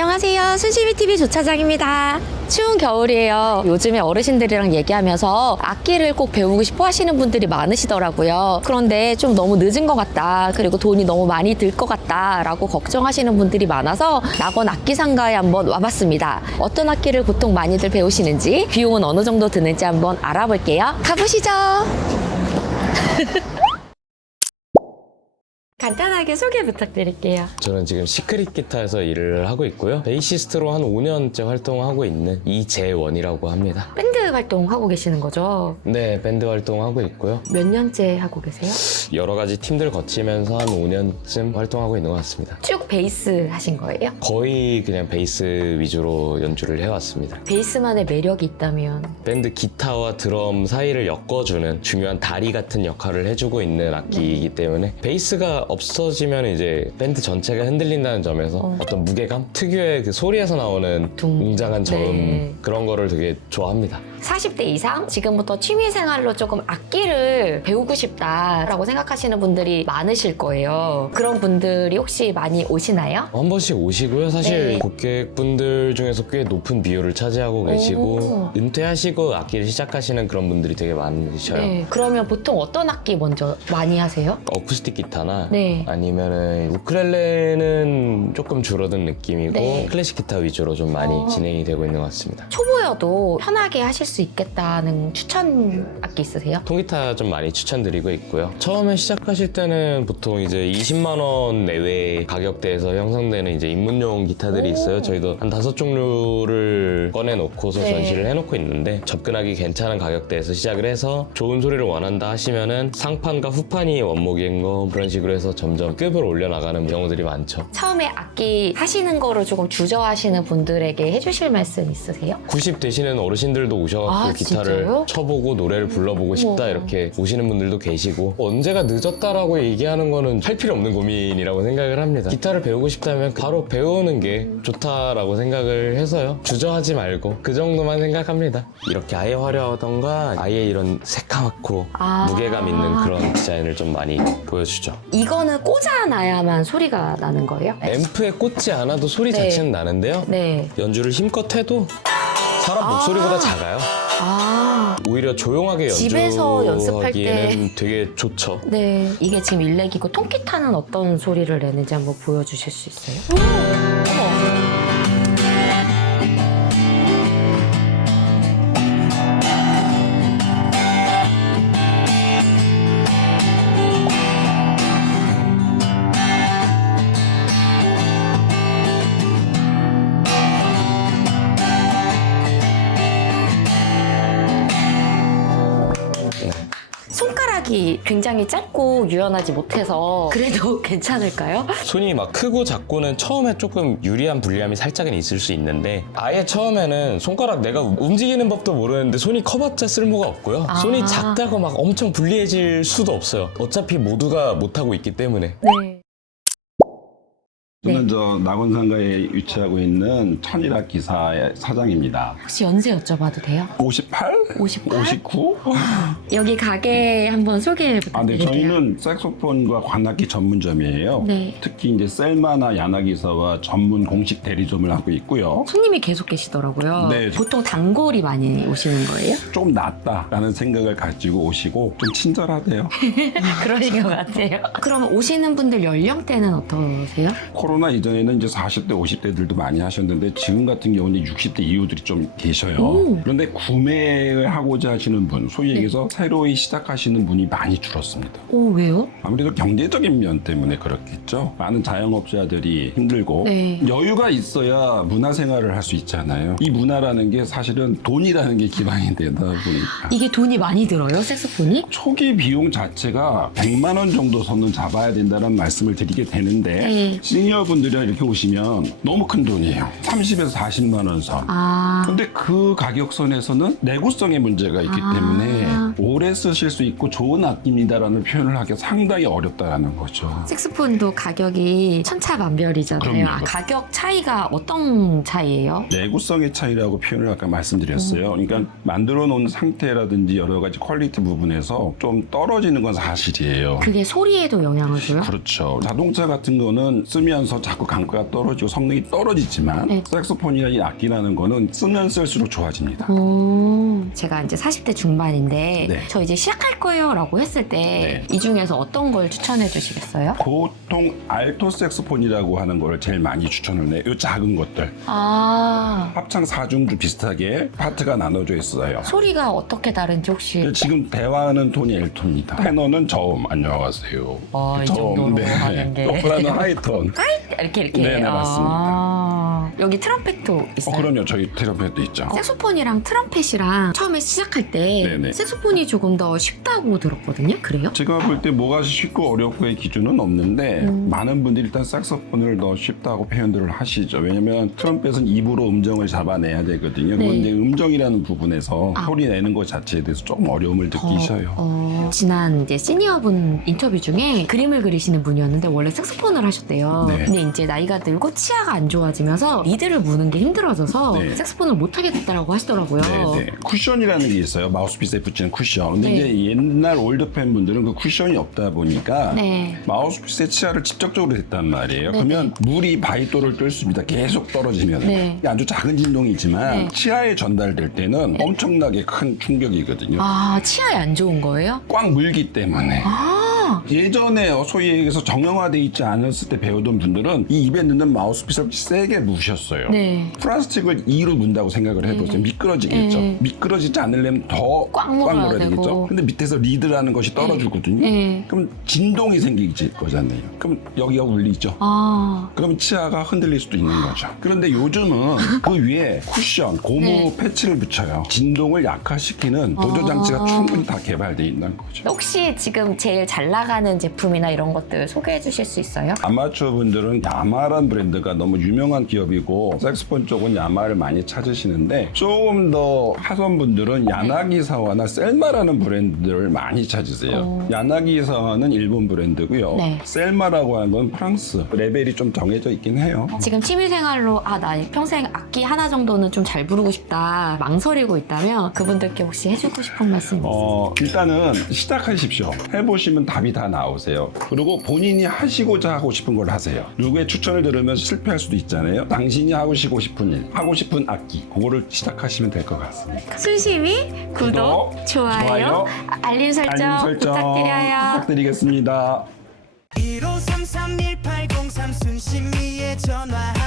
안녕하세요. 순심이TV 조차장입니다. 추운 겨울이에요. 요즘에 어르신들이랑 얘기하면서 악기를 꼭 배우고 싶어 하시는 분들이 많으시더라고요. 그런데 좀 너무 늦은 것 같다. 그리고 돈이 너무 많이 들 것 같다. 라고 걱정하시는 분들이 많아서 낙원 악기상가에 한번 와봤습니다. 어떤 악기를 보통 많이들 배우시는지, 비용은 어느 정도 드는지 한번 알아볼게요. 가보시죠. 간단하게 소개 부탁드릴게요. 저는 지금 시크릿 기타에서 일을 하고 있고요. 베이시스트로 한 5년째 활동하고 있는 이재원이라고 합니다. 밴드 활동하고 계시는 거죠? 네, 밴드 활동하고 있고요. 몇 년째 하고 계세요? 여러 가지 팀들 거치면서 한 5년쯤 활동하고 있는 것 같습니다. 쭉 베이스 하신 거예요? 거의 그냥 베이스 위주로 연주를 해왔습니다. 베이스만의 매력이 있다면 밴드 기타와 드럼 사이를 엮어주는 중요한 다리 같은 역할을 해주고 있는 악기이기 때문에 베이스가 없어지면 이제 밴드 전체가 흔들린다는 점에서 어. 어. 떤 무게감? 특유의 그 소리에서 나오는 둥. 웅장한 저음 네. 그런 거를 되게 좋아합니다. 40대 이상 지금부터 취미 생활로 조금 악기를 배우고 싶다라고 생각하시는 분들이 많으실 거예요. 그런 분들이 혹시 많이 오시나요? 한 번씩 오시고요. 사실 네. 고객분들 중에서 꽤 높은 비율을 차지하고 계시고 오. 은퇴하시고 악기를 시작하시는 그런 분들이 되게 많으셔요. 네. 그러면 보통 어떤 악기 먼저 많이 하세요? 어쿠스틱 기타나 네. 아니면은 우크렐레는 조금 줄어든 느낌이고 네. 클래식 기타 위주로 좀 많이 어. 진행이 되고 있는 것 같습니다. 초보여도 편하게 하실 수 있겠다는 추천 악기 있으세요? 통기타 좀 많이 추천드리고 있고요. 처음에 시작하실 때는 보통 이제 20만 원 내외 가격대에서 형성되는 이제 입문용 기타들이 오. 있어요. 저희도 한 다섯 종류를 꺼내놓고서 네. 전시를 해놓고 있는데 접근하기 괜찮은 가격대에서 시작을 해서 좋은 소리를 원한다 하시면은 상판과 후판이 원목인 거 그런 식으로 해서 점점 급을 올려나가는 경우들이 많죠. 처음에 악기 하시는 거를 조금 주저하시는 분들에게 해주실 말씀 있으세요? 90 되시는 어르신들도 오셔 갖고 아, 기타를 진짜요? 쳐보고 노래를 불러보고 싶다 우와. 이렇게 오시는 분들도 계시고 언제가 늦었다라고 얘기하는 거는 할 필요 없는 고민이라고 생각을 합니다. 기타를 배우고 싶다면 바로 배우는 게 좋다라고 생각을 해서요. 주저하지 말고 그 정도만 생각합니다. 이렇게 아예 화려하던가 아예 이런 새카맣고 아. 무게감 있는 그런 디자인을 좀 많이 보여주죠. 이거는 꽂아놔야만 소리가 나는 거예요? 앰프에 꽂지 않아도 소리 네. 자체는 나는데요. 네. 연주를 힘껏 해도 사람 아. 목소리보다 작아요. 아, 오히려 조용하게 집에서 연습할 때. 연주하기에는 되게 좋죠. 네. 이게 지금 일렉이고 통기타는 어떤 소리를 내는지 한번 보여주실 수 있어요? 어머. 굉장히 짧고 유연하지 못해서 그래도 괜찮을까요? 손이 막 크고 작고는 처음에 조금 유리한 불리함이 살짝은 있을 수 있는데 아예 처음에는 손가락 내가 움직이는 법도 모르는데 손이 커봤자 쓸모가 없고요. 아. 손이 작다고 막 엄청 불리해질 수도 없어요. 어차피 모두가 못하고 있기 때문에. 네. 저는 네. 저 낙원상가에 위치하고 있는 천일학 기사의 사장입니다. 혹시 연세 여쭤봐도 돼요? 58? 58? 59? 여기 가게 한번 소개 아, 네, 부탁드릴게요. 저희는 색소폰과 관악기 전문점이에요. 네. 특히 이제 셀마나 야나기사와 전문 공식 대리점을 하고 있고요. 손님이 계속 계시더라고요. 네. 보통 단골이 많이 오시는 거예요? 조금 낫다라는 생각을 가지고 오시고 좀 친절하대요. 그러신 것 같아요. 그럼 오시는 분들 연령대는 어떠세요? 코로나 이전에는 이제 40대, 50대들도 많이 하셨는데 지금 같은 경우는 60대 이후들이 좀 계셔요. 오. 그런데 구매를 하고자 하시는 분, 소위 얘기해서 새로이 시작하시는 분이 많이 줄었습니다. 오, 왜요? 아무래도 경제적인 면 때문에 그렇겠죠. 많은 자영업자들이 힘들고 네. 여유가 있어야 문화 생활을 할 수 있잖아요. 이 문화라는 게 사실은 돈이라는 게 기반이 되다 보니까 이게 돈이 많이 들어요, 색소폰이? 초기 비용 자체가 100만 원 정도 선은 잡아야 된다는 말씀을 드리게 되는데 네. 시니어 분들이 이렇게 오시면 너무 큰 돈이에요. 30에서 40만 원 선. 아, 근데 그 가격선에서는 내구성의 문제가 있기 아. 때문에 오래 쓰실 수 있고 좋은 악기입니다라는 표현을 하기 상당히 어렵다라는 거죠. 색소폰도 가격이 천차만별이잖아요. 그럼요. 아, 가격 차이가 어떤 차이예요? 내구성의 차이라고 표현을 아까 말씀드렸어요. 그러니까 만들어 놓은 상태라든지 여러 가지 퀄리티 부분에서 좀 떨어지는 건 사실이에요. 그게 소리에도 영향을 줘요? 그렇죠. 자동차 같은 거는 쓰면 하면서 자꾸 감가가 떨어지고 성능이 떨어지지만 네. 색소폰이라는 악기라는 거는 쓰면 쓸수록 좋아집니다. 음, 제가 이제 40대 중반인데 네. 저 이제 시작할 거예요 라고 했을 때 이 중에서 어떤 걸 추천해 주시겠어요? 보통 알토 색소폰이라고 하는 거를 제일 많이 추천을 해요. 이 작은 것들. 아 합창 사중주 비슷하게 파트가 나눠져 있어요. 소리가 어떻게 다른지 혹시 지금 대화하는 톤이 엘톤입니다. 테너는 저음 안녕하세요. 어, 이 정도로 하는데. 소프라노 하이톤. 이렇게 이렇게 네, 네, 맞습니다. 아, 여기 트럼펫도 어, 있어요. 그럼요. 저희 트럼펫도 있죠. 색소폰이랑 트럼펫이랑 처음에 시작할 때 네네. 색소폰이 조금 더 쉽다고 들었거든요. 그래요? 제가 볼 때 뭐가 쉽고 어렵고의 기준은 없는데 음. 많은 분들이 일단 색소폰을 더 쉽다고 표현들을 하시죠. 왜냐면 트럼펫은 입으로 음정을 잡아내야 되거든요. 그건 네. 이제 음정이라는 부분에서 아. 소리 내는 것 자체에 대해서 조금 어려움을 느끼셔요. 어, 지난 이제 시니어분 인터뷰 중에 그림을 그리시는 분이었는데 원래 색소폰을 하셨대요. 네. 근데 이제 나이가 들고 치아가 안 좋아지면서 리드를 무는 게 힘들어져서 네. 색소폰을 못 하게 됐다라고 하시더라고요. 네 네. 쿠션이라는 게 있어요. 마우스피스에 붙이는 쿠션. 근데 네. 이제 옛날 올드 팬 분들은 그 쿠션이 없다 보니까 네. 마우스피스에 치아를 직접적으로 댔단 말이에요. 네, 그러면 물이 바이토를 뚫습니다. 계속 떨어지면 네. 아주 작은 진동이지만 네. 치아에 전달될 때는 엄청나게 큰 충격이거든요. 아 치아에 안 좋은 거예요? 꽉 물기 때문에. 아 예전에 소위 얘기해서 정형화돼 있지 않았을 때 배우던 분들은 이 입에 넣는 마우스피스를 세게 무셨어요. 네. 플라스틱을 2로 문다고 생각을 해보세요. 미끄러지겠죠. 네. 미끄러지지 않으려면 더꽉꽉 물어야 되겠죠. 되고. 근데 밑에서 리드라는 것이 떨어지거든요. 네. 그럼 진동이 생기지 거잖아요. 그럼 여기가 울리죠. 아 그럼 치아가 흔들릴 수도 있는 거죠. 그런데 요즘은 그 위에 쿠션, 고무 네. 패치를 붙여요. 진동을 약화시키는 보조 장치가 아. 충분히 다 개발되어 있는 거죠. 혹시 지금 제일 잘 나 가는 제품이나 이런 것들 소개해 주실 수 있어요? 아마추어 분들은 야마란 브랜드가 너무 유명한 기업이고 색스폰 쪽은 야마를 많이 찾으시는데 조금 더 하선 분들은 야나기 사와나 셀마라는 브랜드를 많이 찾으세요. 어. 야나기 사와는 일본 브랜드고요. 네. 셀마라고 하는 건 프랑스 레벨이 좀 정해져 있긴 해요. 지금 취미생활로 아 나 평생 악기 하나 정도는 좀 잘 부르고 싶다 망설이고 있다면 그분들께 혹시 해주고 싶은 말씀 있어요? 어, 일단은 시작하십시오. 해보시면 답이 다 나오세요. 그리고 본인이 하시고자 하고 싶은 걸 하세요. 누구의 추천을 들으면 실패할 수도 있잖아요. 당신이 하고 싶은 일, 하고 싶은 악기, 그거를 시작하시면 될 것 같습니다. 순심이 구독, 구독, 좋아요, 좋아요, 알림 설정, 알림 설정 부탁드려요. 부탁드리겠습니다. 15331803 순심이에 전화하세요